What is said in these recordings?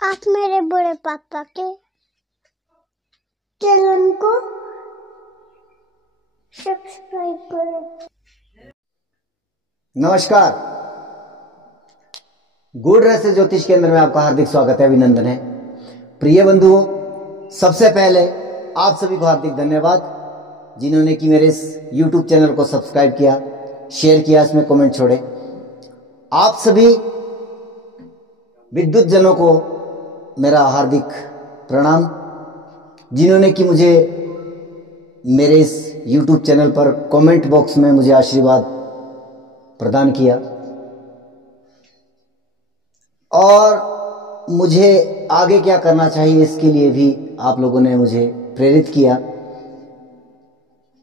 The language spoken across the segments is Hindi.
आप मेरे बड़े पापा के चैनल को सब्सक्राइब करें। नमस्कार, गुड रहस्य ज्योतिष केंद्र में आपका हार्दिक स्वागत है, अभिनंदन है। प्रिय बंधुओं, सबसे पहले आप सभी को हार्दिक धन्यवाद जिन्होंने कि मेरे इस YouTube चैनल को सब्सक्राइब किया, शेयर किया, इसमें कमेंट छोड़े। आप सभी विद्युत जनों को मेरा हार्दिक प्रणाम जिन्होंने कि मुझे मेरे इस YouTube चैनल पर कमेंट बॉक्स में मुझे आशीर्वाद प्रदान किया और मुझे आगे क्या करना चाहिए इसके लिए भी आप लोगों ने मुझे प्रेरित किया।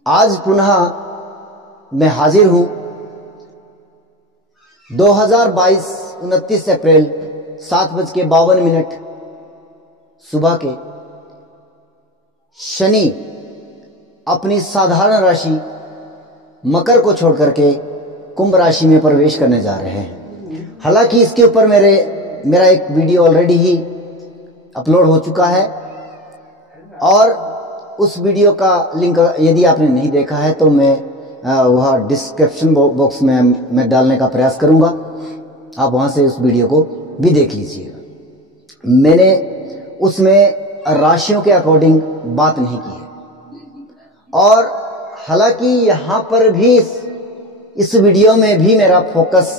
आज पुनः मैं हाजिर हूं 2022 29 अप्रैल 7:52 सुबह के। शनि अपनी साधारण राशि मकर को छोड़ करके कुंभ राशि में प्रवेश करने जा रहे हैं। हालांकि इसके ऊपर मेरा एक वीडियो ऑलरेडी ही अपलोड हो चुका है और उस वीडियो का लिंक यदि आपने नहीं देखा है तो मैं वह डिस्क्रिप्शन बॉक्स में मैं डालने का प्रयास करूंगा। आप वहां से उस वीडियो को भी देख लीजिएगा। मैंने उसमें राशियों के अकॉर्डिंग बात नहीं की है और हालांकि यहाँ पर भी इस वीडियो में भी मेरा फोकस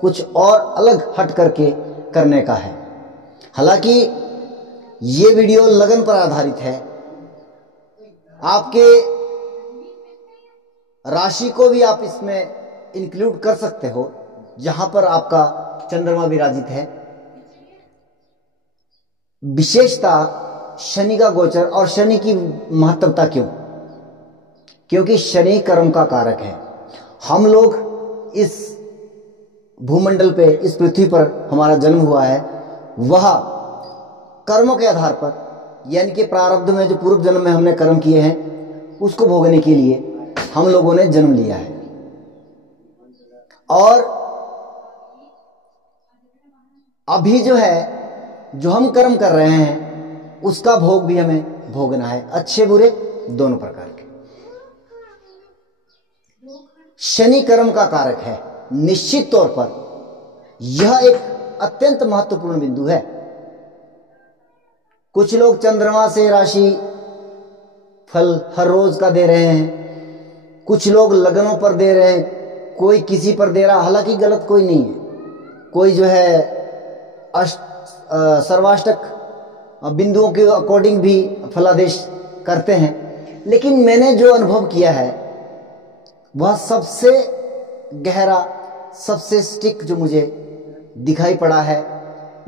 कुछ और अलग हट करके करने का है। हालांकि ये वीडियो लगन पर आधारित है। आपके राशि को भी आप इसमें इंक्लूड कर सकते हो जहां पर आपका चंद्रमा विराजित है। विशेषता शनि का गोचर और शनि की महत्वता क्यों? क्योंकि शनि कर्म का कारक है। हम लोग इस भूमंडल पे, इस पृथ्वी पर हमारा जन्म हुआ है, वह कर्मों के आधार पर, यानी कि प्रारब्ध में जो पूर्व जन्म में हमने कर्म किए हैं उसको भोगने के लिए हम लोगों ने जन्म लिया है और अभी जो हम कर्म कर रहे हैं उसका भोग भी हमें भोगना है, अच्छे बुरे दोनों प्रकार के। शनि कर्म का कारक है। निश्चित तौर पर यह एक अत्यंत महत्वपूर्ण बिंदु है। कुछ लोग चंद्रमा से राशि फल हर रोज का दे रहे हैं, कुछ लोग लगनों पर दे रहे हैं, कोई किसी पर दे रहा। हालांकि गलत कोई नहीं है। कोई सर्वाष्टक बिंदुओं के अकॉर्डिंग भी फलादेश करते हैं, लेकिन मैंने जो अनुभव किया है वह सबसे गहरा, सबसे स्टिक जो मुझे दिखाई पड़ा है।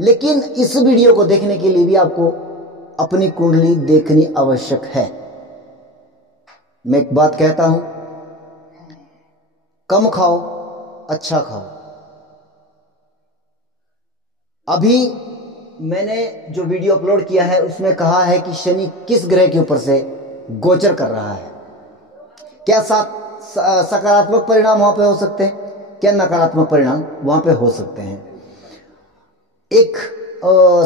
लेकिन इस वीडियो को देखने के लिए भी आपको अपनी कुंडली देखनी आवश्यक है। मैं एक बात कहता हूं, कम खाओ अच्छा खाओ। अभी मैंने जो वीडियो अपलोड किया है उसमें कहा है कि शनि किस ग्रह के ऊपर से गोचर कर रहा है। क्या सकारात्मक परिणाम वहां पे हो सकते हैं, क्या नकारात्मक परिणाम वहां पे हो सकते हैं। एक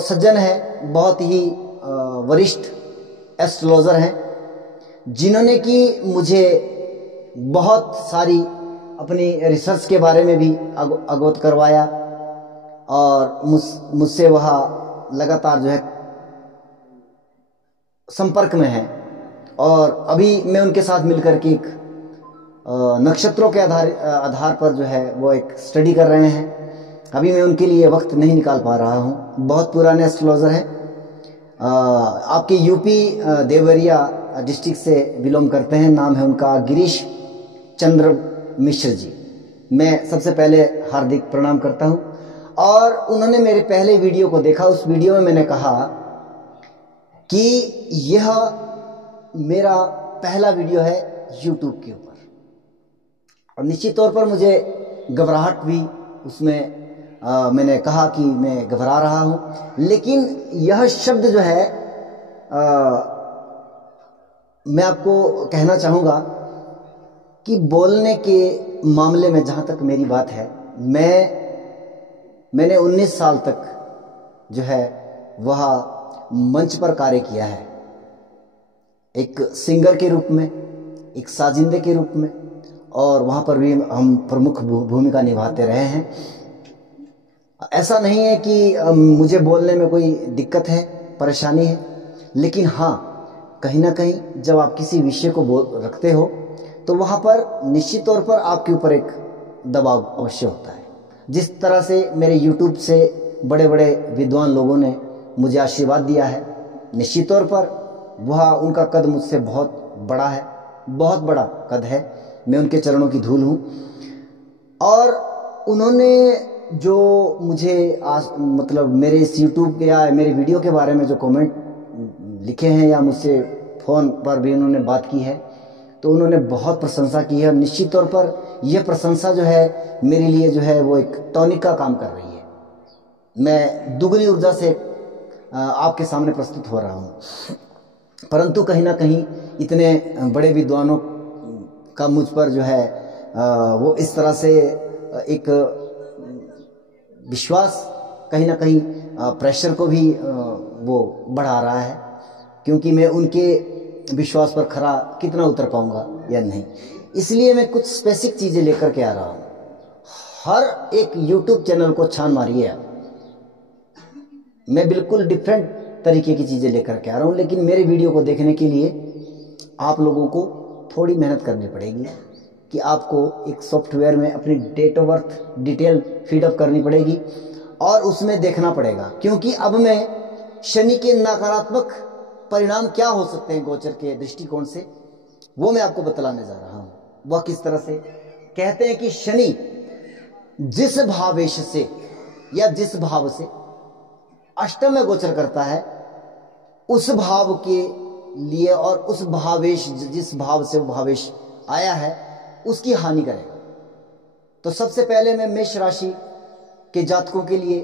सज्जन है, बहुत ही वरिष्ठ एस्ट्रोलॉजर हैं, जिन्होंने कि मुझे बहुत सारी अपनी रिसर्च के बारे में भी अवगत करवाया और मुझसे वह लगातार संपर्क में है और अभी मैं उनके साथ मिलकर के एक नक्षत्रों के आधार पर वो एक स्टडी कर रहे हैं। अभी मैं उनके लिए वक्त नहीं निकाल पा रहा हूं। बहुत पुराने एस्ट्रोलॉजर हैं, आपके यूपी देवरिया डिस्ट्रिक्ट से बिलोंग करते हैं। नाम है उनका गिरीश चंद्र मिश्र जी। मैं सबसे पहले हार्दिक प्रणाम करता हूं और उन्होंने मेरे पहले वीडियो को देखा। उस वीडियो में मैंने कहा कि यह मेरा पहला वीडियो है YouTube के ऊपर और निश्चित तौर पर मुझे घबराहट भी उसमें मैंने कहा कि मैं घबरा रहा हूं। लेकिन यह शब्द मैं आपको कहना चाहूंगा कि बोलने के मामले में जहां तक मेरी बात है, मैंने 19 साल तक वह मंच पर कार्य किया है, एक सिंगर के रूप में, एक साजिंदे के रूप में, और वहाँ पर भी हम प्रमुख भूमिका निभाते रहे हैं। ऐसा नहीं है कि मुझे बोलने में कोई दिक्कत है, परेशानी है, लेकिन हाँ, कहीं ना कहीं जब आप किसी विषय को रखते हो तो वहाँ पर निश्चित तौर पर आपके ऊपर एक दबाव अवश्य होता है। जिस तरह से मेरे YouTube से बड़े बड़े विद्वान लोगों ने मुझे आशीर्वाद दिया है, निश्चित तौर पर वह उनका कद मुझसे बहुत बड़ा है, बहुत बड़ा कद है। मैं उनके चरणों की धूल हूँ, और उन्होंने जो मुझे मतलब मेरे इस YouTube या मेरे वीडियो के बारे में जो कमेंट लिखे हैं या मुझसे फ़ोन पर भी उन्होंने बात की है, तो उन्होंने बहुत प्रशंसा की है। और निश्चित तौर पर यह प्रशंसा जो है मेरे लिए जो है वो एक टॉनिक का काम कर रही है। मैं दुगनी ऊर्जा से आपके सामने प्रस्तुत हो रहा हूँ, परंतु कहीं ना कहीं इतने बड़े विद्वानों का मुझ पर जो है वो इस तरह से एक विश्वास कहीं ना कहीं प्रेशर को भी वो बढ़ा रहा है, क्योंकि मैं उनके विश्वास पर खरा कितना उतर पाऊंगा या नहीं। इसलिए मैं कुछ स्पेसिफिक चीज़ें लेकर के आ रहा हूँ। हर एक YouTube चैनल को छान मारिए आप, मैं बिल्कुल डिफरेंट तरीके की चीज़ें लेकर के आ रहा हूँ, लेकिन मेरे वीडियो को देखने के लिए आप लोगों को थोड़ी मेहनत करनी पड़ेगी कि आपको एक सॉफ्टवेयर में अपनी डेट ऑफ बर्थ डिटेल फीडअप करनी पड़ेगी और उसमें देखना पड़ेगा, क्योंकि अब मैं शनि के नकारात्मक परिणाम क्या हो सकते हैं गोचर के दृष्टिकोण से, वो मैं आपको बतलाने जा रहा हूँ। वह किस तरह से कहते हैं कि शनि जिस भावेश से या जिस भाव से अष्टम में गोचर करता है, उस भाव के लिए और उस भावेश जिस भाव से वो भावेश आया है उसकी हानि करेगा। तो सबसे पहले मैं मेष राशि के जातकों के लिए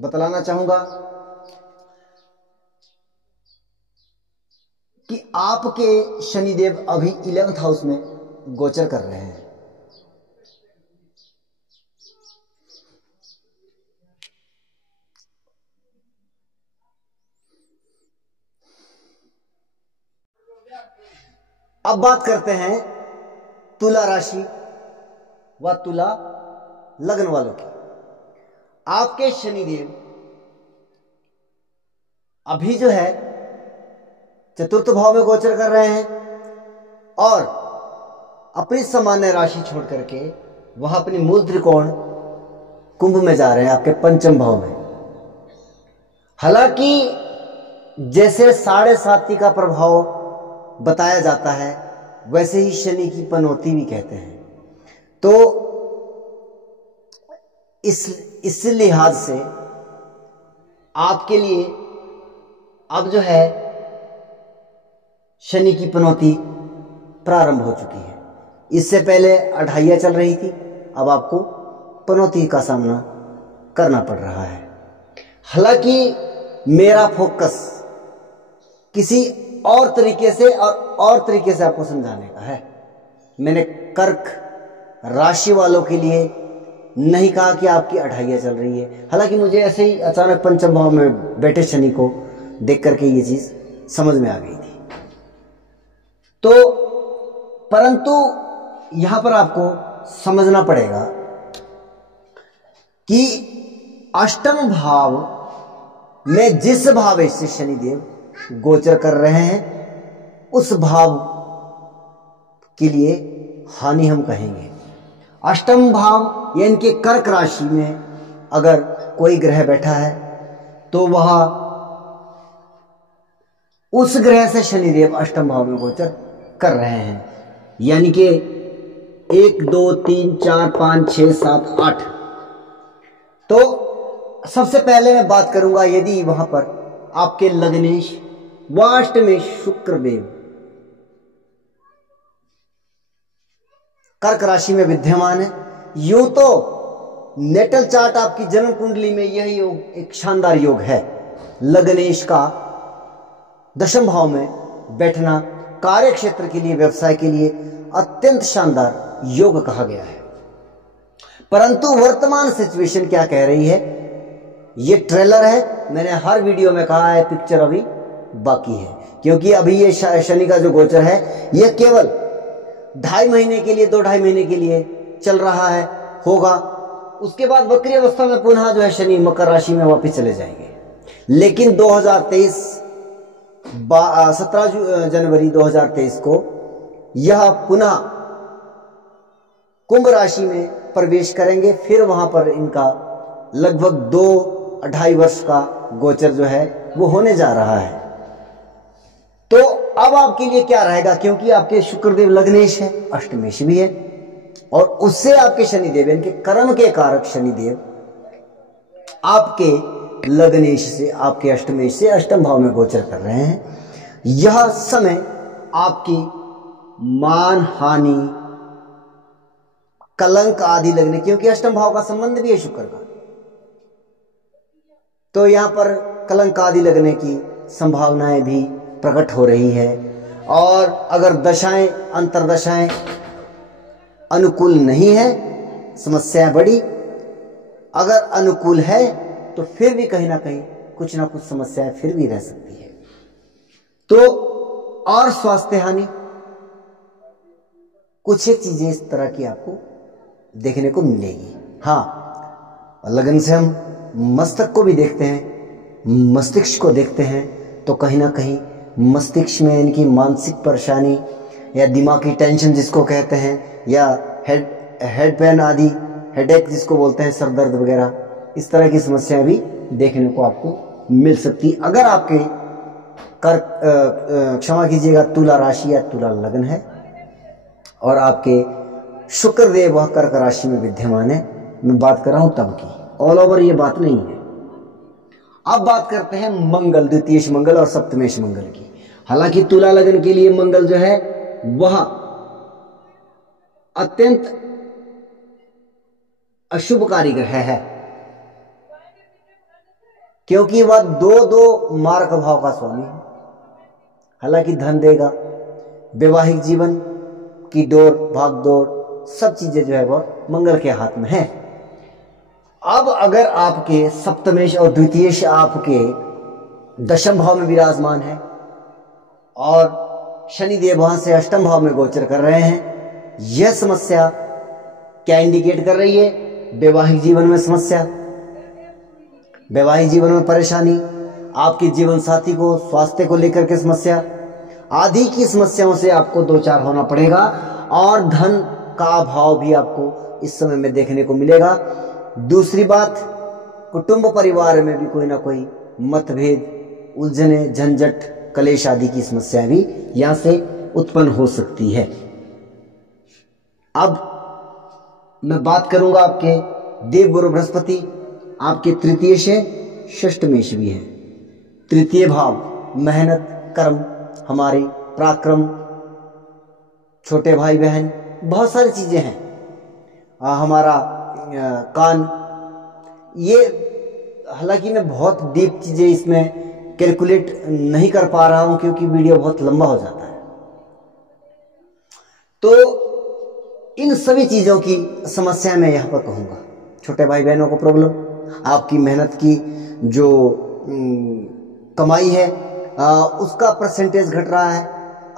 बतलाना चाहूंगा कि आपके शनिदेव अभी 11th हाउस में गोचर कर रहे हैं। अब बात करते हैं तुला राशि व तुला लग्न वालों की। आपके शनिदेव अभी जो है चतुर्थ भाव में गोचर कर रहे हैं और अपनी सामान्य राशि छोड़ करके वह अपनी मूल त्रिकोण कुंभ में जा रहे हैं, आपके पंचम भाव में। हालांकि जैसे 7.5 का प्रभाव बताया जाता है, वैसे ही शनि की पनौती भी कहते हैं। तो इस लिहाज से आपके लिए अब जो है शनि की पनौती प्रारंभ हो चुकी है। इससे पहले अढ़ाइया चल रही थी, अब आपको पनौती का सामना करना पड़ रहा है। हालांकि मेरा फोकस किसी और तरीके से आपको समझाने का है। मैंने कर्क राशि वालों के लिए नहीं कहा कि आपकी अढ़ाइया चल रही है। हालांकि मुझे ऐसे ही अचानक पंचम भाव में बैठे शनि को देख करके ये चीज समझ में आ गई थी। तो परंतु यहां पर आपको समझना पड़ेगा कि अष्टम भाव में जिस भावेश से शनिदेव गोचर कर रहे हैं, उस भाव के लिए हानि हम कहेंगे। अष्टम भाव यानी कि कर्क राशि में अगर कोई ग्रह बैठा है तो वह उस ग्रह से शनिदेव अष्टम भाव में गोचर कर रहे हैं, यानी कि 1 2 3 4 5 6 7 8। तो सबसे पहले मैं बात करूंगा, यदि वहां पर आपके लग्नेश व अष्टमेश शुक्रदेव कर्क राशि में विद्यमान है, यूं तो नेटल चार्ट आपकी जन्म कुंडली में यह योग एक शानदार योग है। लग्नेश का दशम भाव में बैठना कार्य क्षेत्र के लिए, व्यवसाय के लिए अत्यंत शानदार योग कहा गया है। परंतु वर्तमान सिचुएशन क्या कह रही है, ये ट्रेलर है, मैंने हर वीडियो में कहा है पिक्चर अभी बाकी है, क्योंकि अभी ये शनि का जो गोचर है ये केवल 2.5 महीने के लिए 2-2.5 महीने के लिए चल रहा है, होगा। उसके बाद वक्री अवस्था में पुनः जो है शनि मकर राशि में वापस चले जाएंगे। लेकिन 2023 17 जनवरी 2023 को यह पुनः कुंभ राशि में प्रवेश करेंगे। फिर वहां पर इनका लगभग 2-2.5 वर्ष का गोचर जो है वो होने जा रहा है। तो अब आपके लिए क्या रहेगा, क्योंकि आपके शुक्रदेव लग्नेश है, अष्टमेश भी है, और उससे आपके शनिदेव इनके कर्म के कारक शनिदेव आपके लग्नेश से आपके अष्टमेश से अष्टम भाव में गोचर कर रहे हैं। यह समय आपकी मान हानि, कलंक आदि लगने, क्योंकि अष्टम भाव का संबंध भी है शुक्र का, तो यहां पर कलंक आदि लगने की संभावनाएं भी प्रकट हो रही है। और अगर दशाएं अंतरदशाएं अनुकूल नहीं है, समस्याएं बड़ी, अगर अनुकूल है तो फिर भी कहीं ना कहीं कुछ ना कुछ समस्याएं फिर भी रह सकती है। तो और स्वास्थ्य हानि, कुछ एक चीजें इस तरह की आपको देखने को मिलेगी। हाँ, लगन से हम मस्तक को भी देखते हैं, मस्तिष्क को देखते हैं, तो कहीं ना कहीं मस्तिष्क में इनकी मानसिक परेशानी या दिमागी टेंशन जिसको कहते हैं, या हेड पेन आदि, हेडेक जिसको बोलते हैं, सर दर्द वगैरह, इस तरह की समस्याएं भी देखने को आपको मिल सकती। अगर आपके क्षमा कीजिएगा तुला राशि या तुला लग्न है और आपके शुक्रदेव वह कर्क राशि में विद्यमान है, मैं बात कर रहा हूं तब की, ऑल ओवर ये बात नहीं है। अब बात करते हैं मंगल, द्वितीयेश मंगल और सप्तमेश मंगल की। हालांकि तुला लग्न के लिए मंगल जो है वह अत्यंत अशुभकारी ग्रह है, क्योंकि वह 2-2 मार्ग भाव का स्वामी है। हालांकि धन देगा, वैवाहिक जीवन की डोर भागदौड़ सब चीजें जो है वह मंगल के हाथ में है। अब अगर आपके सप्तमेश और द्वितीयेश आपके दशम भाव में विराजमान है और शनिदेव वहां से अष्टम भाव में गोचर कर रहे हैं, यह समस्या क्या इंडिकेट कर रही है? वैवाहिक जीवन में समस्या, वैवाहिक जीवन में परेशानी, आपके जीवन साथी को स्वास्थ्य को लेकर के समस्या आदि की समस्याओं से आपको दो चार होना पड़ेगा। और धन का अभाव भी आपको इस समय में देखने को मिलेगा। दूसरी बात, कुटुंब परिवार में भी कोई ना कोई मतभेद, उलझने, झंझट, कलेश आदि की समस्याएं भी यहां से उत्पन्न हो सकती है। अब मैं बात करूंगा आपके देव गुरु बृहस्पति, आपके तृतीय से षष्ठमेश भी है। तृतीय भाव मेहनत, कर्म, हमारी पराक्रम, छोटे भाई बहन, बहुत सारी चीजें हैं, हमारा कान, ये हालांकि मैं बहुत डीप चीजें इसमें कैलकुलेट नहीं कर पा रहा हूं क्योंकि वीडियो बहुत लंबा हो जाता है। तो इन सभी चीजों की समस्या मैं यहां पर कहूंगा। छोटे भाई बहनों को प्रॉब्लम, आपकी मेहनत की जो कमाई है उसका परसेंटेज घट रहा है।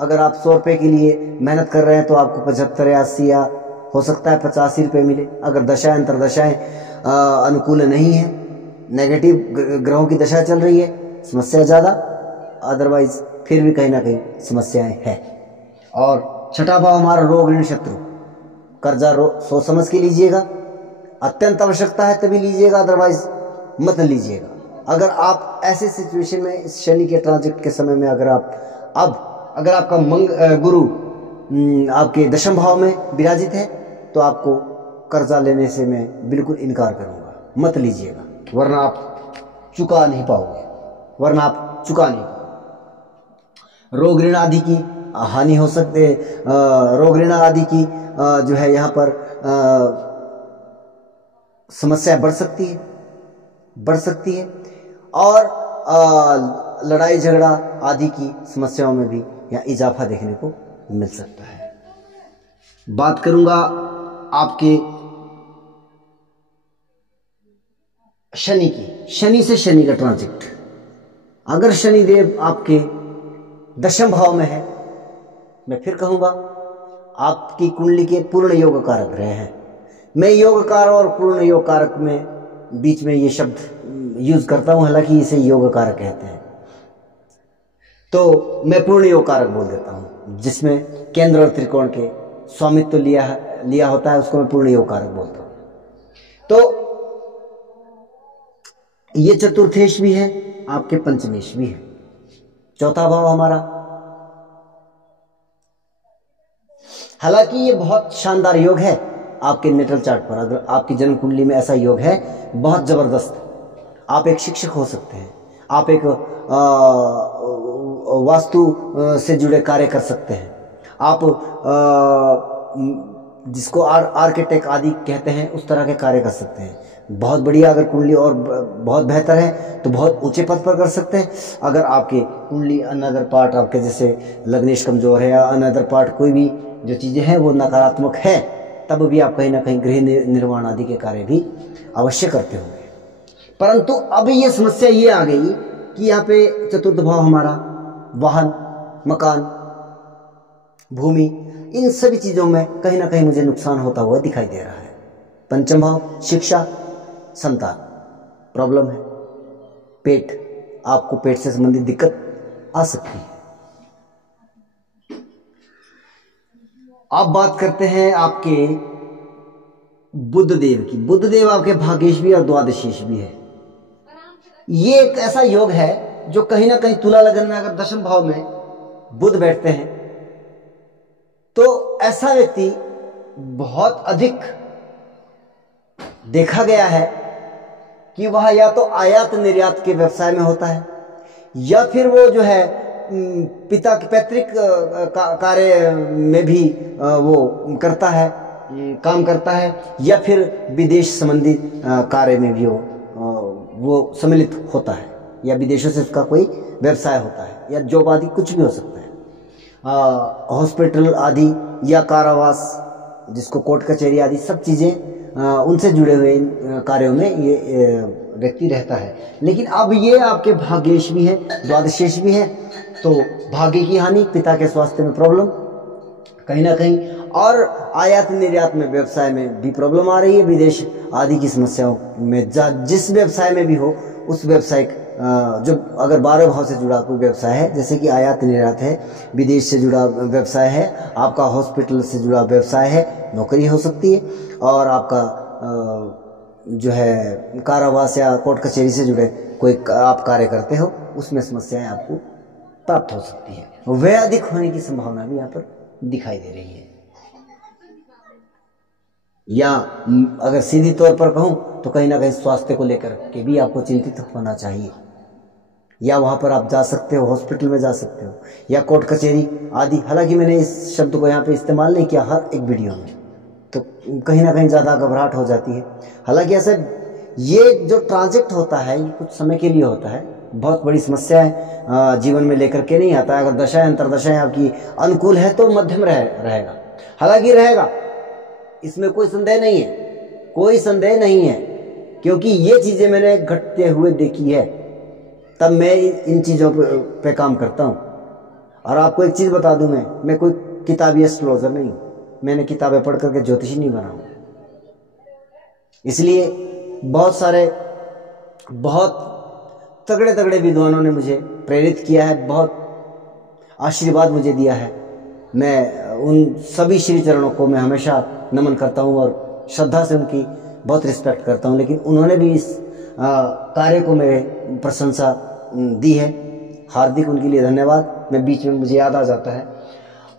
अगर आप 100 रुपए के लिए मेहनत कर रहे हैं तो आपको 75 या 80 या हो सकता है 85 रुपए मिले। अगर दशाएं अंतरदशाएं अनुकूल नहीं है, नेगेटिव ग्रहों की दशा चल रही है, समस्या ज्यादा, अदरवाइज फिर भी कहीं ना कहीं समस्याएं हैं। और छठा भाव हमारा रोग, ऋण, शत्रु, कर्जा सोच समझ के लीजिएगा, अत्यंत आवश्यकता है तभी लीजिएगा, अदरवाइज मत लीजिएगा। अगर आप ऐसे सिचुएशन में इस शनि के ट्रांजिट के समय में अगर आपका गुरु आपके दशम भाव में विराजित है तो आपको कर्जा लेने से मैं बिल्कुल इनकार करूंगा, मत लीजिएगा, वरना आप चुका नहीं पाओगे। रोग ऋण आदि की हानि हो सकते, रोग ऋण आदि की जो है यहाँ पर समस्या बढ़ सकती है और लड़ाई झगड़ा आदि की समस्याओं में भी यहाँ इजाफा देखने को मिल सकता है। बात करूंगा आपके शनि की, शनि से शनि का ट्रांजिट। अगर शनिदेव आपके दशम भाव में है, मैं फिर कहूंगा आपकी कुंडली के पूर्ण योग कारक ग्रह हैं। मैं योग कारक और पूर्ण योग कारक में बीच में ये शब्द यूज करता हूं, हालांकि इसे योग कारक कहते हैं, तो मैं पूर्ण योग कारक बोल देता हूं, जिसमें केंद्र और त्रिकोण के स्वामित्व लिया होता है, उसको मैं पूर्ण योग कारक बोलता हूं। तो ये चतुर्थेश भी है, आपके पंचमेश भी है, चौथा भाव हमारा। हालांकि ये बहुत शानदार योग है आपके नेटल चार्ट पर। अगर आपकी जन्म कुंडली में ऐसा योग है, बहुत जबरदस्त, आप एक शिक्षक हो सकते हैं, आप एक वास्तु से जुड़े कार्य कर सकते हैं, आप जिसको आर्किटेक्ट आदि कहते हैं उस तरह के कार्य कर सकते हैं। बहुत बढ़िया, अगर कुंडली और बहुत बेहतर है तो बहुत ऊंचे पद पर कर सकते हैं। अगर आपकी कुंडली अनदर पार्ट आपके जैसे लग्नेश कमजोर है या अनदर पार्ट कोई भी जो चीजें हैं वो नकारात्मक है, तब भी आप कहीं ना कहीं गृह निर्माण आदि के कार्य भी अवश्य करते होंगे। परंतु अब ये समस्या ये आ गई कि यहाँ पे चतुर्थ भाव हमारा वाहन, मकान, भूमि, इन सभी चीजों में कहीं ना कहीं मुझे नुकसान होता हुआ दिखाई दे रहा है। पंचम भाव शिक्षा, संतान, प्रॉब्लम है, पेट, आपको पेट से संबंधित दिक्कत आ सकती है। अब बात करते हैं आपके बुध देव की। बुध देव आपके भाग्येश भी और द्वादशेश भी है। ये एक ऐसा योग है जो कहीं ना कहीं तुला लगन में अगर दशम भाव में बुध बैठते हैं तो ऐसा व्यक्ति बहुत अधिक देखा गया है कि वह या तो आयात निर्यात के व्यवसाय में होता है, या फिर वो जो है पिता के पैतृक कार्य में भी वो करता है, काम करता है, या फिर विदेश संबंधी कार्य में भी वो सम्मिलित होता है, या विदेशों से उसका कोई व्यवसाय होता है, या जॉब आदि कुछ भी हो सकता है, हॉस्पिटल आदि या कारावास, जिसको कोर्ट कचहरी आदि सब चीजें उनसे जुड़े हुए कार्यों में ये व्यक्ति रहता है। लेकिन अब ये आपके भाग्येश भी है, द्वादशेश भी है, तो भाग्य की हानि, पिता के स्वास्थ्य में प्रॉब्लम कहीं ना कहीं, और आयात निर्यात में व्यवसाय में भी प्रॉब्लम आ रही है, विदेश आदि की समस्याओं में जिस व्यवसाय में भी हो उस व्यवसाय जो अगर 12 भाव से जुड़ा कोई व्यवसाय है, जैसे कि आयात निर्यात है, विदेश से जुड़ा व्यवसाय है, आपका हॉस्पिटल से जुड़ा व्यवसाय है, नौकरी हो सकती है, और आपका जो है कारावास या कोर्ट कचहरी से जुड़े कोई आप कार्य करते हो, उसमें समस्याएं आपको प्राप्त हो सकती है। व्यय अधिक होने की संभावना भी यहाँ पर दिखाई दे रही है। या अगर सीधी तौर पर कहूं तो कहीं ना कहीं स्वास्थ्य को लेकर के भी आपको चिंतित होना चाहिए, या वहां पर आप जा सकते हो, हॉस्पिटल में जा सकते हो, या कोर्ट कचहरी आदि। हालांकि मैंने इस शब्द को यहाँ पे इस्तेमाल नहीं किया हर एक वीडियो में, तो कहीं ना कहीं ज़्यादा घबराहट हो जाती है। हालांकि ऐसे ये जो ट्रांजिट होता है ये कुछ समय के लिए होता है, बहुत बड़ी समस्याएं जीवन में लेकर के नहीं आता है। अगर दशाएं अंतरदशाएं आपकी अनुकूल है तो मध्यम रहेगा, हालांकि रहेगा, इसमें कोई संदेह नहीं है, कोई संदेह नहीं है, क्योंकि ये चीजें मैंने घटते हुए देखी है, तब मैं इन चीजों पे काम करता हूं। और आपको एक चीज बता दूं, मैं कोई किताबी एस्ट्रोलॉजर नहीं हूं, मैंने किताबें पढ़ करके ज्योतिषी नहीं बना हूं। इसलिए बहुत सारे बहुत तगड़े तगड़े विद्वानों ने मुझे प्रेरित किया है, बहुत आशीर्वाद मुझे दिया है। मैं उन सभी श्री चरणों को मैं हमेशा नमन करता हूं और श्रद्धा से उनकी बहुत रिस्पेक्ट करता हूं, लेकिन उन्होंने भी इस कार्य को मेरे प्रशंसा दी है, हार्दिक उनके लिए धन्यवाद। मैं बीच में मुझे याद आ जाता है।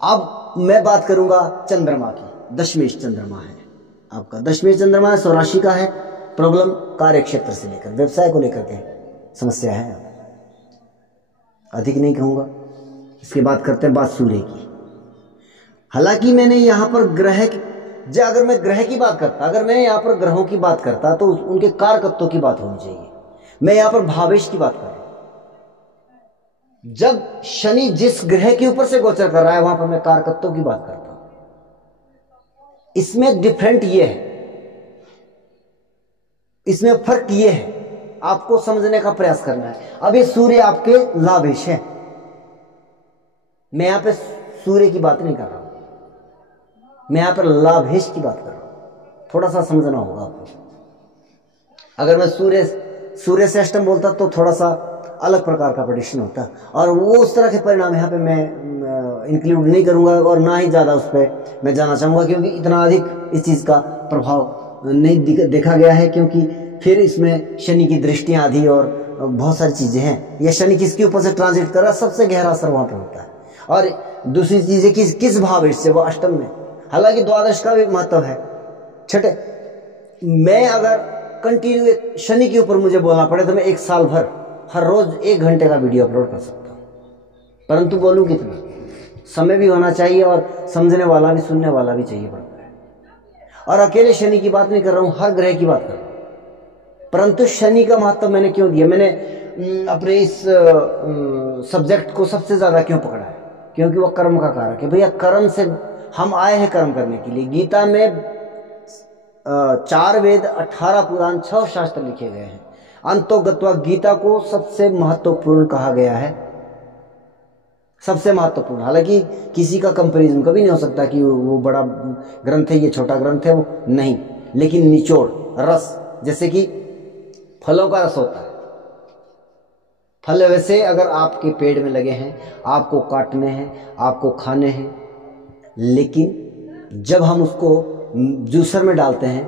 अब मैं बात करूंगा चंद्रमा की। दशमेश चंद्रमा है आपका, दशमेश चंद्रमा है, स्वराशि का है। प्रॉब्लम कार्य क्षेत्र से लेकर व्यवसाय को लेकर के समस्या है, अधिक नहीं कहूंगा। इसके बाद करते हैं बात सूर्य की। हालांकि मैंने यहां पर अगर मैं ग्रह की बात करता, अगर मैं यहां पर ग्रहों की बात करता तो उनके कारकत्वों की बात होनी चाहिए। मैं यहां पर भावेश की बात कर रहा हूं। जब शनि जिस ग्रह के ऊपर से गोचर कर रहा है वहां पर मैं कारकत्वों की बात करता हूं। इसमें डिफरेंट ये है, इसमें फर्क ये है आपको समझने का प्रयास करना है। अब ये सूर्य आपके लाभेश है, मैं यहां पे सूर्य की बात नहीं कर रहा हूं, मैं यहां पर लाभेश की बात कर रहा हूं। थोड़ा सा समझना होगा आपको। अगर मैं सूर्य से अष्टम बोलता तो थोड़ा सा अलग प्रकार का प्रेडिक्शन होता, और वो उस तरह के परिणाम यहाँ पे मैं इंक्लूड नहीं करूंगा, और ना ही ज़्यादा उस पर मैं जाना चाहूँगा, क्योंकि इतना अधिक इस चीज़ का प्रभाव नहीं देखा गया है, क्योंकि फिर इसमें शनि की दृष्टियाँ आदि और बहुत सारी चीज़ें हैं। यह शनि किसके ऊपर से ट्रांजिट कर रहा है, सबसे गहरा असर वहाँ पर होता है। और दूसरी चीज़ है किस भाव से, वो अष्टम में। हालांकि द्वादश का भी महत्व है। छठे, मैं अगर कंटिन्यू शनि के ऊपर मुझे बोलना पड़े तो मैं एक साल भर हर रोज 1 घंटे का वीडियो अपलोड कर सकता हूं, परंतु बोलूं कितना, समय भी होना चाहिए और समझने वाला भी, सुनने वाला भी चाहिए पड़ता है। और अकेले शनि की बात नहीं कर रहा हूं, हर ग्रह की बात कर रहा हूं। परंतु शनि का महत्व मैंने क्यों दिया, मैंने अपने इस सब्जेक्ट को सबसे ज्यादा क्यों पकड़ा है, क्योंकि वह कर्म का कारक है। भैया कर्म से हम आए हैं कर्म करने के लिए। गीता में 4 वेद 18 पुराण 6 शास्त्र लिखे गए हैं। अंतोगत्वा गीता को सबसे महत्वपूर्ण कहा गया है, सबसे महत्वपूर्ण। हालांकि किसी का कंपैरिजन कभी नहीं हो सकता कि वो बड़ा ग्रंथ है, ये छोटा ग्रंथ है, वो नहीं। लेकिन निचोड़ रस, जैसे कि फलों का रस होता है, फल वैसे अगर आपके पेड़ में लगे हैं, आपको काटने हैं, आपको खाने हैं, लेकिन जब हम उसको जूसर में डालते हैं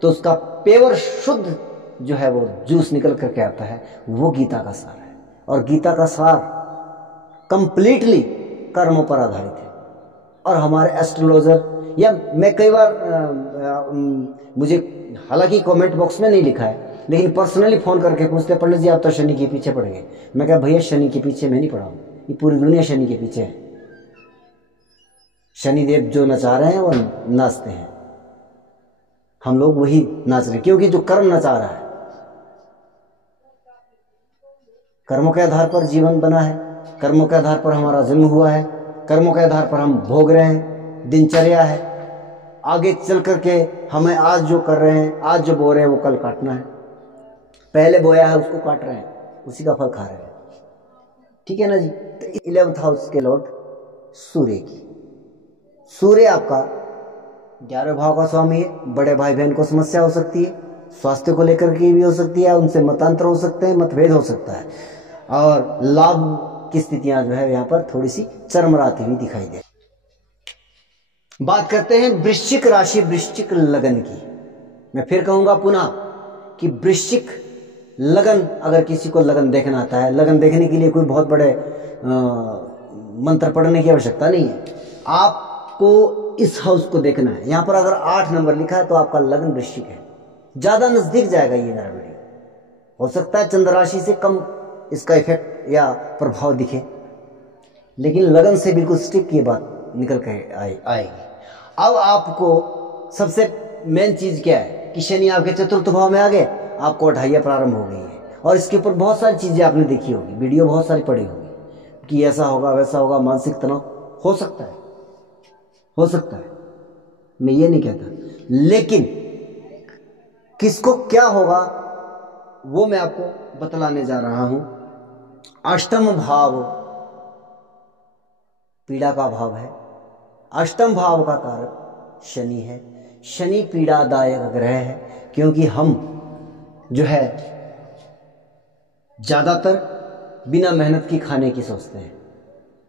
तो उसका पेवर शुद्ध जो है वो जूस निकल करके आता है, वो गीता का सार है। और गीता का सार कंप्लीटली कर्मों पर आधारित है। और हमारे एस्ट्रोलॉजर, या मैं कई बार मुझे हालांकि कमेंट बॉक्स में नहीं लिखा है, लेकिन पर्सनली फोन करके पूछते, पंडित जी आप तो शनि के पीछे पड़ गए। मैं कहा भैया शनि के पीछे मैं नहीं पड़ा हूं, ये पूरी दुनिया शनि के पीछे है। शनिदेव जो नचा रहे हैं वो नाचते हैं, हम लोग वही नाच रहे हैं, क्योंकि जो कर्म नचा रहा है, कर्मों के आधार पर जीवन बना है, कर्मों के आधार पर हमारा जन्म हुआ है, कर्मों के आधार पर हम भोग रहे हैं, दिनचर्या है। आगे चल करके हमें आज जो कर रहे हैं, आज जो बो रहे हैं वो कल काटना है। पहले बोया है उसको काट रहे हैं, उसी का फल खा रहे हैं। ठीक है ना जी। तो 11th हाउस के लॉर्ड सूर्य की, सूर्य आपका 11वें भाव का स्वामी है। बड़े भाई बहन को समस्या हो सकती है, स्वास्थ्य को लेकर के भी हो सकती है, उनसे मतांतर हो सकते हैं, मतभेद हो सकता है, और लाभ की स्थितियां जो है यहाँ पर थोड़ी सी चरमराती हुई दिखाई दे। बात करते हैं वृश्चिक राशि, वृश्चिक लगन की। मैं फिर कहूंगा पुनः कि वृश्चिक लगन, अगर किसी को लगन देखना आता है, लगन देखने के लिए कोई बहुत बड़े मंत्र पढ़ने की आवश्यकता नहीं है। आपको इस हाउस को देखना है। यहां पर अगर 8 नंबर लिखा है तो आपका लगन वृश्चिक है। ज्यादा नजदीक जाएगा ये मेरा वीडियो, हो सकता है चंद्र राशि से कम इसका इफेक्ट या प्रभाव दिखे, लेकिन लगन से बिल्कुल स्टिक ये बात निकल कर आएगी। अब आपको सबसे मेन चीज क्या है कि शनि आपके चतुर्थ भाव में आ गए, आपको अढ़ाइया प्रारंभ हो गई है, और इसके ऊपर बहुत सारी चीजें आपने देखी होगी, वीडियो बहुत सारी पड़ी होगी कि ऐसा होगा वैसा होगा, मानसिक तनाव हो सकता है, हो सकता है, मैं ये नहीं कहता, लेकिन किसको क्या होगा वो मैं आपको बतलाने जा रहा हूं। अष्टम भाव पीड़ा का भाव है, अष्टम भाव का कारक शनि है। शनि पीड़ादायक ग्रह है, क्योंकि हम जो है ज्यादातर बिना मेहनत की खाने की सोचते हैं,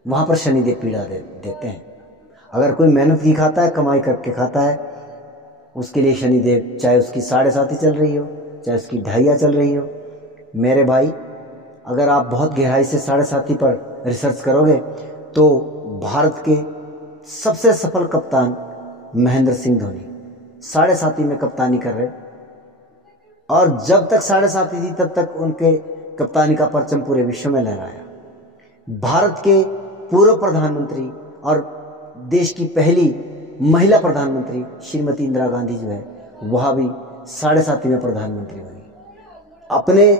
वहां पर शनिदेव पीड़ा देते हैं। अगर कोई मेहनत की खाता है, कमाई करके खाता है, उसके लिए शनिदेव, चाहे उसकी 7.5 चल रही हो, चाहे उसकी 2.5 चल रही हो, मेरे भाई अगर आप बहुत गहराई से 7.5 पर रिसर्च करोगे तो भारत के सबसे सफल कप्तान महेंद्र सिंह धोनी 7.5 में कप्तानी कर रहे, और जब तक 7.5 थी तब तक उनके कप्तानी का परचम पूरे विश्व में लहराया। भारत के पूर्व प्रधानमंत्री और देश की पहली महिला प्रधानमंत्री श्रीमती इंदिरा गांधी जो है वह भी 7.5 में प्रधानमंत्री बनी। अपने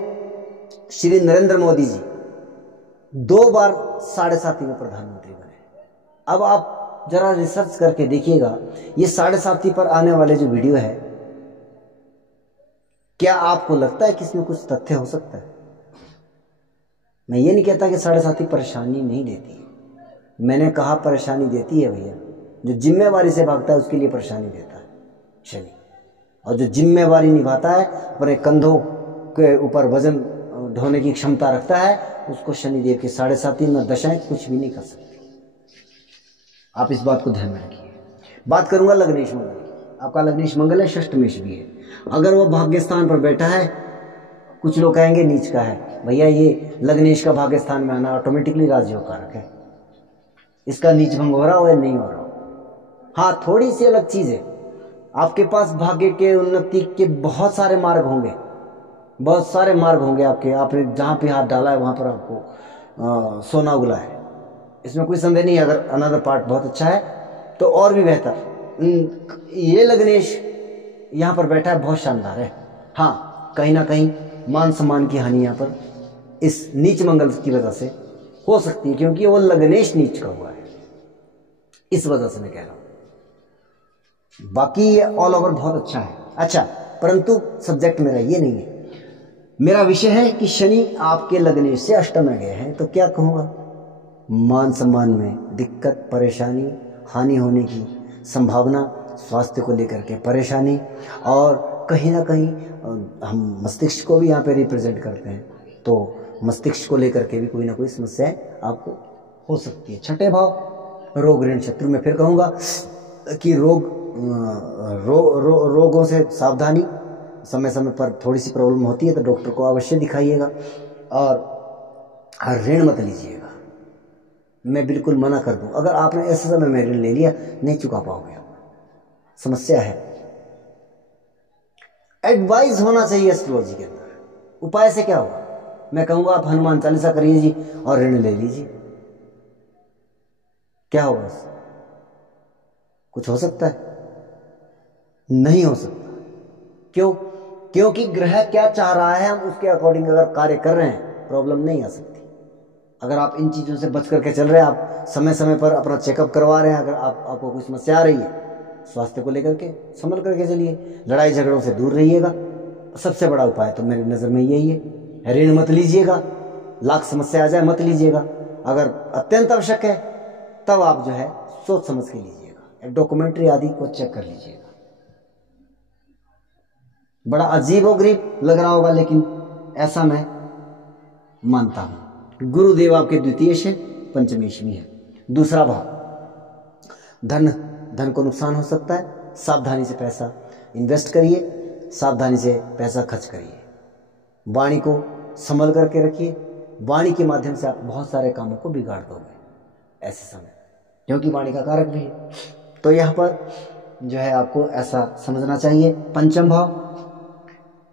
श्री नरेंद्र मोदी जी 2 बार 7.5 में प्रधानमंत्री बने। अब आप जरा रिसर्च करके देखिएगा, ये 7.5 पर आने वाले जो वीडियो है क्या आपको लगता है कि इसमें कुछ तथ्य हो सकता है? मैं ये नहीं कहता कि 7.5 परेशानी नहीं देती है, मैंने कहा परेशानी देती है भैया। जो जिम्मेवारी से भागता है उसके लिए परेशानी देता है शनि, और जो जिम्मेवारी निभाता है, अपने कंधों के ऊपर वजन ढोने की क्षमता रखता है, उसको शनिदेव की 7.5 में दशाएं कुछ भी नहीं कर सकती। आप इस बात को ध्यान में रखिए। बात करूंगा लग्नेश मंगल की। आपका लग्नेश मंगल है, षष्ठमेश भी है। अगर वो भाग्य स्थान पर बैठा है, कुछ लोग कहेंगे नीच का है, भैया ये लग्नेश का भाग्य स्थान में आना ऑटोमेटिकली राजयोग कारक है, इसका नीच भंग हो रहा हो या नहीं हो रहा हो। हाँ, थोड़ी सी अलग चीज है, आपके पास भाग्य के उन्नति के बहुत सारे मार्ग होंगे, बहुत सारे मार्ग होंगे आपके। आपने जहां पे हाथ डाला है वहां पर आपको सोना उगला है, इसमें कोई संदेह नहीं है। अगर अनदर पार्ट बहुत अच्छा है तो और भी बेहतर। ये लग्नेश यहाँ पर बैठा है, बहुत शानदार है। हाँ, कहीं ना कहीं मान सम्मान की हानि यहाँ पर इस नीच मंगल की वजह से हो सकती है, क्योंकि वो लग्नेश नीच का हुआ है, इस वजह से मैं कह रहा हूं। बाकी ये ऑल ओवर बहुत अच्छा है। अच्छा, परंतु सब्जेक्ट मेरा ये नहीं है। मेरा विषय है कि शनि आपके लग्नेश से अष्टम में गए हैं, तो क्या कहूंगा, मान सम्मान में दिक्कत, परेशानी, हानि होने की संभावना, स्वास्थ्य को लेकर के परेशानी, और कहीं ना कहीं हम मस्तिष्क को भी यहाँ पे रिप्रेजेंट करते हैं, तो मस्तिष्क को लेकर के भी कोई ना कोई समस्याएं आपको हो सकती है। छठे भाव रोग ऋण शत्रु। मैं फिर कहूँगा कि रोगों से सावधानी, समय समय पर थोड़ी सी प्रॉब्लम होती है तो डॉक्टर को अवश्य दिखाइएगा, और ऋण मत लीजिएगा। मैं बिल्कुल मना कर दूं, अगर आपने ऐसे समय में ऋण ले लिया, नहीं चुका पाओगे, समस्या है। एडवाइस होना चाहिए एस्ट्रोलॉजी के अंदर। उपाय से क्या होगा, मैं कहूंगा आप हनुमान चालीसा करिए जी और ऋण ले लीजिए, क्या होगा, कुछ हो सकता है? नहीं हो सकता। क्यों? क्योंकि ग्रह क्या चाह रहा है, हम उसके अकॉर्डिंग अगर कार्य कर रहे हैं, प्रॉब्लम नहीं आ सकती। अगर आप इन चीजों से बच करके चल रहे हैं, आप समय समय पर अपना चेकअप करवा रहे हैं, अगर आपको कोई समस्या आ रही है स्वास्थ्य को लेकर के, संभल करके चलिए, लड़ाई झगड़ों से दूर रहिएगा। सबसे बड़ा उपाय तो मेरी नज़र में यही है। ऋण मत लीजिएगा, लाख समस्या आ जाए मत लीजिएगा। अगर अत्यंत आवश्यक है तब आप जो है सोच समझ के लीजिएगा, डॉक्यूमेंट्री आदि को चेक कर लीजिएगा। बड़ा अजीबोगरीब लग रहा होगा, लेकिन ऐसा मैं मानता हूं। गुरुदेव आपके द्वितीय से पंचमेश में है। दूसरा भाव धन को नुकसान हो सकता है, सावधानी से पैसा इन्वेस्ट करिए, सावधानी से पैसा खर्च करिए, वाणी को संभल करके रखिए। वाणी के माध्यम से आप बहुत सारे कामों को बिगाड़ दोगे ऐसे समय, क्योंकि वाणी का कारक भी है। तो यहाँ पर जो है आपको ऐसा समझना चाहिए।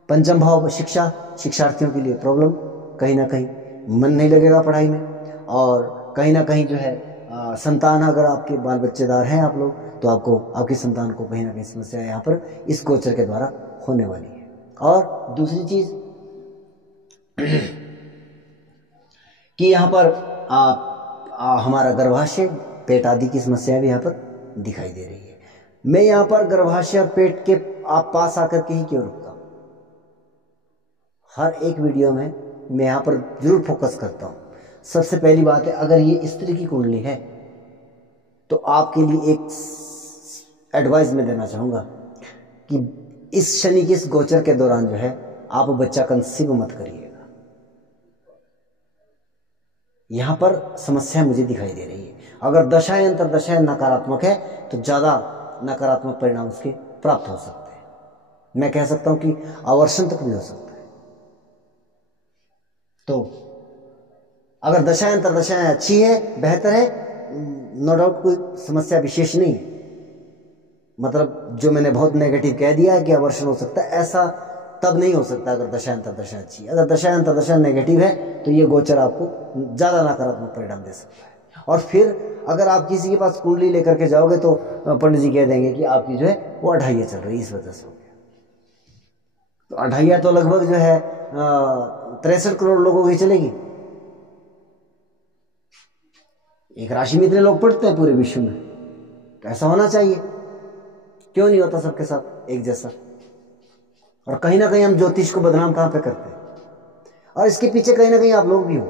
पंचम भाव शिक्षार्थियों के लिए प्रॉब्लम, कहीं ना कहीं मन नहीं लगेगा पढ़ाई में, और कहीं ना कहीं जो है संतान, अगर आपके बाल बच्चेदार हैं आप लोग, तो आपको आपकी संतान को कहीं ना कहीं समस्या यहाँ पर इस गोचर के द्वारा होने वाली है। और दूसरी चीज कि यहाँ पर हमारा गर्भाशय, पेट आदि की समस्याएं भी यहाँ पर दिखाई दे रही है। मैं यहाँ पर गर्भाशय और पेट के आप पास आकर के ही क्यों रुकता हूँ, हर एक वीडियो में मैं यहाँ पर जरूर फोकस करता हूँ। सबसे पहली बात है, अगर ये स्त्री की कुंडली है तो आपके लिए एक एडवाइस मैं देना चाहूँगा कि इस शनि के इस गोचर के दौरान जो है आप बच्चा कंसीव मत करिएगा। यहाँ पर समस्या मुझे दिखाई दे रही है। अगर दशाएं अंतरदशाएं नकारात्मक है तो ज़्यादा नकारात्मक परिणाम उसके प्राप्त हो सकते हैं। मैं कह सकता हूँ कि अवर्षण तक भी हो सकता है। तो अगर दशाएं अंतरदशाएं अच्छी है, बेहतर है, नो डाउट, कोई समस्या विशेष नहीं है। मतलब जो मैंने बहुत नेगेटिव कह दिया है कि अवर्षण हो सकता है, ऐसा तब नहीं हो सकता अगर दशाएं अंतरदशाएं अच्छी है। अगर दशाएं अंतरदशाएं नेगेटिव है तो ये गोचर आपको ज़्यादा नकारात्मक परिणाम दे सकता है। और फिर अगर आप किसी के पास कुंडली लेकर के जाओगे तो पंडित जी कह देंगे कि आपकी जो है वो अढ़ाइया चल रही है, इस वजह से हो गया। तो अढ़ाइया तो लगभग जो है 63 करोड़ लोगों की चलेगी। एक राशि में इतने लोग पढ़ते हैं पूरे विश्व में, तो ऐसा होना चाहिए। क्यों नहीं होता सबके साथ एक जैसा? और कहीं ना कहीं हम ज्योतिष को बदनाम कहां पे करते हैं, और इसके पीछे कहीं ना कहीं आप लोग भी हो।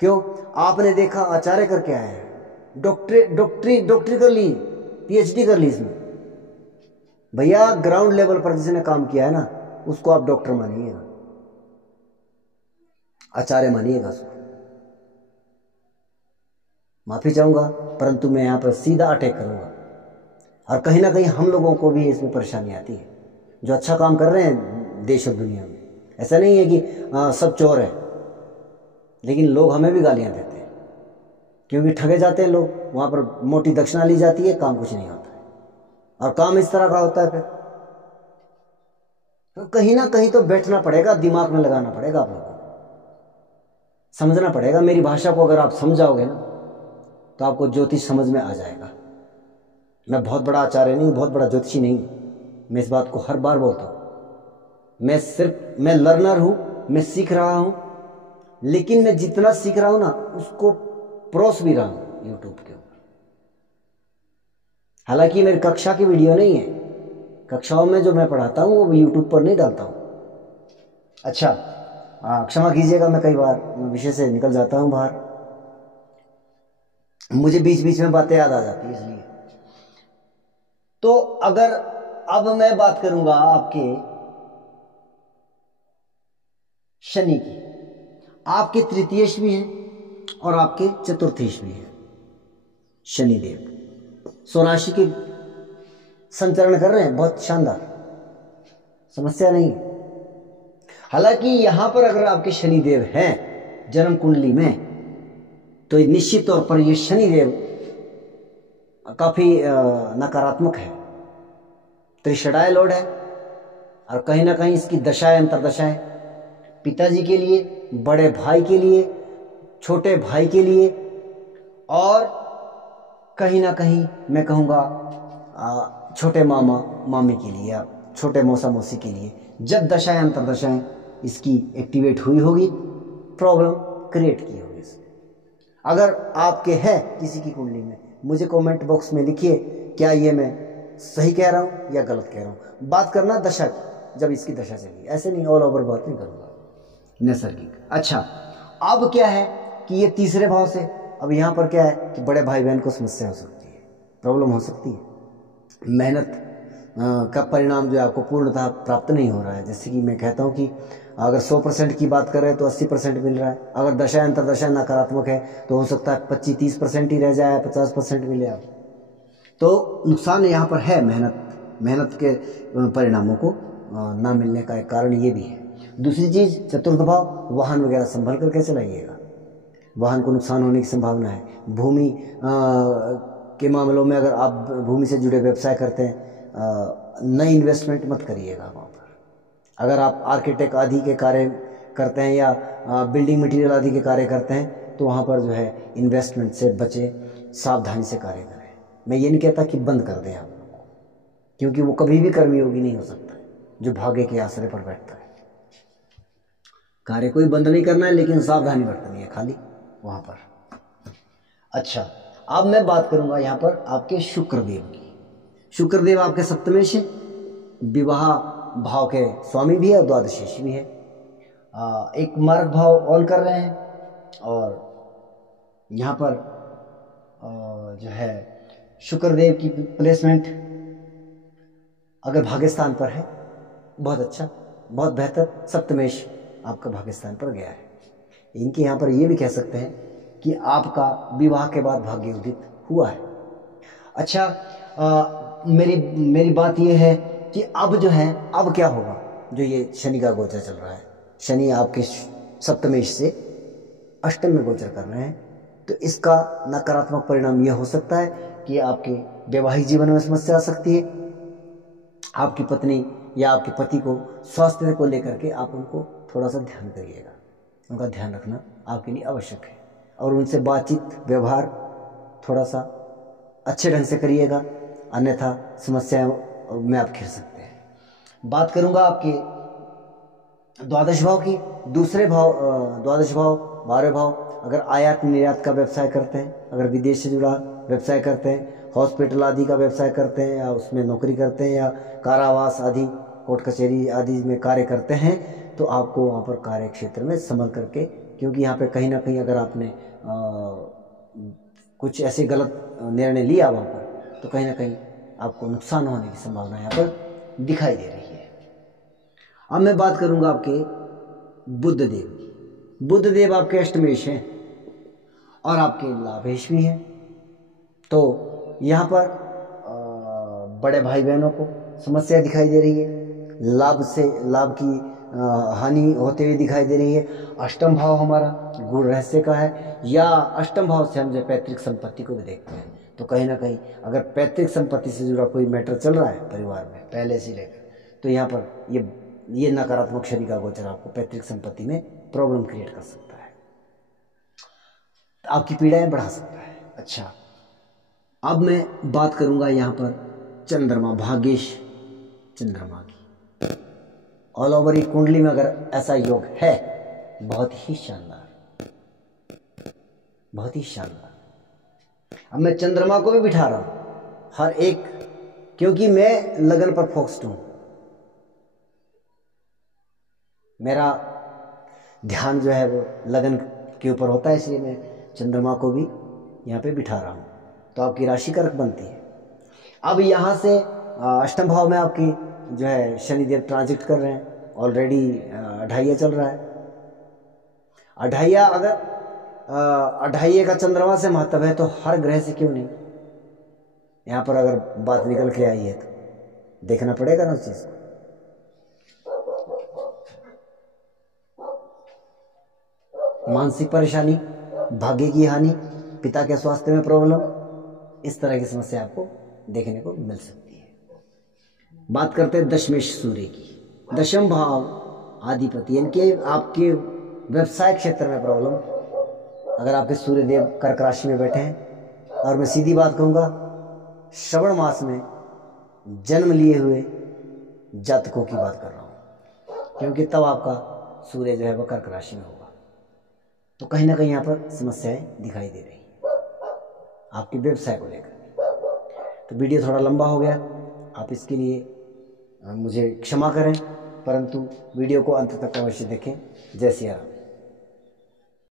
क्यों? आपने देखा आचार्य करके आए हैं, डॉक्टरी कर ली, पीएचडी कर ली इसमें। भैया ग्राउंड लेवल पर जिसने काम किया है ना, उसको आप डॉक्टर मानिएगा, आचार्य मानिएगा उसको। माफी चाहूंगा, परंतु मैं यहां पर सीधा अटैक करूंगा। और कहीं ना कहीं हम लोगों को भी इसमें परेशानी आती है, जो अच्छा काम कर रहे हैं देश और दुनिया में। ऐसा नहीं है कि सब चोर है, लेकिन लोग हमें भी गालियां देते हैं, क्योंकि ठगे जाते हैं लोग। वहां पर मोटी दक्षिणा ली जाती है, काम कुछ नहीं होता है, और काम इस तरह का होता है। फिर तो कहीं ना कहीं तो बैठना पड़ेगा, दिमाग में लगाना पड़ेगा, आप लोगों को समझना पड़ेगा। मेरी भाषा को अगर आप समझाओगे ना, तो आपको ज्योतिष समझ में आ जाएगा। मैं बहुत बड़ा आचार्य नहीं, बहुत बड़ा ज्योतिषी नहीं, मैं इस बात को हर बार बोलता हूं। मैं लर्नर हूं, मैं सीख रहा हूं, लेकिन मैं जितना सीख रहा हूं ना, उसको परोस भी रहा हूं यूट्यूब के ऊपर। हालांकि मेरी कक्षा की वीडियो नहीं है, कक्षाओं में जो मैं पढ़ाता हूं वो यूट्यूब पर नहीं डालता हूं। अच्छा, क्षमा कीजिएगा, मैं कई बार विषय से निकल जाता हूं बाहर, मुझे बीच बीच में बातें याद आ जाती है, इसलिए। तो अगर अब मैं बात करूंगा आपके शनि की, आपके तृतीयेश भी है और आपके चतुर्थेश भी है। शनिदेव स्वराशि के संचरण कर रहे हैं, बहुत शानदार, समस्या नहीं। हालांकि यहां पर अगर आपके शनिदेव हैं जन्म कुंडली में, तो निश्चित तौर पर ये शनिदेव काफी नकारात्मक है, त्रिषडाय लॉर्ड है, और कहीं ना कहीं इसकी दशाएं अंतरदशाएं पिताजी के लिए, बड़े भाई के लिए, छोटे भाई के लिए, और कहीं ना कहीं मैं कहूँगा छोटे मामा मामी के लिए, या छोटे मौसा मौसी के लिए। जब दशाएं अंतरदशाएं इसकी एक्टिवेट हुई होगी, प्रॉब्लम क्रिएट की होगी इसने। अगर आपके है किसी की कुंडली में, मुझे कमेंट बॉक्स में लिखिए, क्या ये मैं सही कह रहा हूँ या गलत कह रहा हूँ। बात करना दशा की, जब इसकी दशा चली, ऐसे नहीं ऑल ओवर बात नहीं करूँगा, नैसर्गिक। अच्छा, अब क्या है कि ये तीसरे भाव से, अब यहाँ पर क्या है कि बड़े भाई बहन को समस्या हो सकती है, प्रॉब्लम हो सकती है, मेहनत का परिणाम जो है आपको पूर्णतः प्राप्त नहीं हो रहा है। जैसे कि मैं कहता हूँ कि अगर 100% की बात करें तो 80% मिल रहा है, अगर दशा अंतरदशा नकारात्मक है तो हो सकता है 25-30% ही रह जाए, 50% मिले आप। तो नुकसान यहाँ पर है, मेहनत के परिणामों को ना मिलने का एक कारण ये भी है। दूसरी चीज, चतुर्थ भाव, वाहन वगैरह संभल करके चलाइएगा, वाहन को नुकसान होने की संभावना है। भूमि के मामलों में अगर आप भूमि से जुड़े व्यवसाय करते हैं, नई इन्वेस्टमेंट मत करिएगा वहाँ पर। अगर आप आर्किटेक्ट आदि के कार्य करते हैं या बिल्डिंग मटेरियल आदि के कार्य करते हैं, तो वहाँ पर जो है इन्वेस्टमेंट से बचे, सावधानी से कार्य करें। मैं ये नहीं कहता कि बंद कर दें आप लोग को, क्योंकि वो कभी भी कर्मयोगी नहीं हो सकता है जो भाग्य के आश्रय पर बैठता है। कार्य कोई बंद नहीं करना है, लेकिन सावधानी बरतनी है खाली वहाँ पर। अच्छा, अब मैं बात करूंगा यहाँ पर आपके शुक्रदेव की। शुक्रदेव आपके सप्तमेश है, विवाह भाव के स्वामी भी है और द्वादशेश भी है। एक मार्ग भाव ऑन कर रहे हैं, और यहाँ पर जो है शुक्रदेव की प्लेसमेंट अगर भाग्यस्थान पर है, बहुत अच्छा, बहुत बेहतर, सप्तमेश आपका भाग्यस्थान पर गया है। इनके यहाँ पर ये भी कह सकते हैं कि आपका विवाह के बाद भाग्य उदित हुआ है। अच्छा, मेरी बात ये है कि अब जो है, अब क्या होगा, जो ये शनि का गोचर चल रहा है, शनि आपके सप्तमेश से अष्टम में गोचर कर रहे हैं, तो इसका नकारात्मक परिणाम यह हो सकता है कि आपके वैवाहिक जीवन में समस्या आ सकती है। आपकी पत्नी या आपके पति को स्वास्थ्य को लेकर के आप उनको थोड़ा सा ध्यान करिएगा, उनका ध्यान रखना आपके लिए आवश्यक है, और उनसे बातचीत व्यवहार थोड़ा सा अच्छे ढंग से करिएगा, अन्यथा समस्याओं में आप घिर सकते हैं। बात करूंगा आपके द्वादश भाव की। दूसरे भाव, द्वादश भाव, 12वें भाव, अगर आयात निर्यात का व्यवसाय करते हैं, अगर विदेश से जुड़ा व्यवसाय करते हैं, हॉस्पिटल आदि का व्यवसाय करते हैं या उसमें नौकरी करते हैं या कारावास आदि कोर्ट कचहरी आदि में कार्य करते हैं, तो आपको वहाँ पर कार्य क्षेत्र में संभल करके, क्योंकि यहाँ पे कहीं ना कहीं अगर आपने कुछ ऐसे गलत निर्णय लिया वहाँ पर, तो कहीं ना कहीं आपको नुकसान होने की संभावना यहाँ पर दिखाई दे रही है। अब मैं बात करूँगा आपके बुधदेव। बुधदेव आपके अष्टमेश हैं और आपके लाभेश भी हैं। तो यहाँ पर बड़े भाई बहनों को समस्या दिखाई दे रही है, लाभ की हानि होते हुए दिखाई दे रही है। अष्टम भाव हमारा गुण रहस्य का है, या अष्टम भाव से हम जो पैतृक संपत्ति को भी देखते हैं। तो कहीं ना कहीं अगर पैतृक संपत्ति से जुड़ा कोई मैटर चल रहा है परिवार में पहले से लेकर, तो यहाँ पर ये नकारात्मक शनि का गोचर आपको पैतृक संपत्ति में प्रॉब्लम क्रिएट कर सकता है, आपकी पीड़ाएं बढ़ा सकता है। अच्छा, अब मैं बात करूंगा यहाँ पर चंद्रमा, भाग्येश चंद्रमा की। ऑल ओवर ये कुंडली में अगर ऐसा योग है, बहुत ही शानदार, बहुत ही शानदार। अब मैं चंद्रमा को भी बिठा रहा हूं हर एक, क्योंकि मैं लगन पर फोकस्ड हूं, मेरा ध्यान जो है वो लगन के ऊपर होता है, इसलिए मैं चंद्रमा को भी यहाँ पे बिठा रहा हूँ। तो आपकी राशि कारक बनती है। अब यहाँ से अष्टम भाव में आपकी जो है शनिदेव ट्रांजिट कर रहे हैं, ऑलरेडी अढ़ाइया चल रहा है। अढ़ाइया अगर अढ़ाइये का चंद्रमा से महत्व है, तो हर ग्रह से क्यों नहीं, यहाँ पर अगर बात निकल के आई है तो देखना पड़ेगा ना उस चीज को। मानसिक परेशानी, भाग्य की हानि, पिता के स्वास्थ्य में प्रॉब्लम, इस तरह की समस्या आपको देखने को मिल सकती है। बात करते हैं दशमेश सूर्य की। दशम भाव आधिपति, इनके आपके व्यवसाय क्षेत्र में प्रॉब्लम, अगर आपके सूर्यदेव कर्क राशि में बैठे हैं, और मैं सीधी बात कहूँगा श्रवण मास में जन्म लिए हुए जातकों की बात कर रहा हूँ, क्योंकि तब आपका सूर्य जो है वह कर्क राशि में होगा। तो कहीं ना कहीं यहाँ पर समस्याएं दिखाई दे रही हैं आपके व्यवसाय को लेकर। तो वीडियो थोड़ा लंबा हो गया, आप इसके लिए मुझे क्षमा करें, परंतु वीडियो को अंत तक अवश्य देखें। जय सिया राम।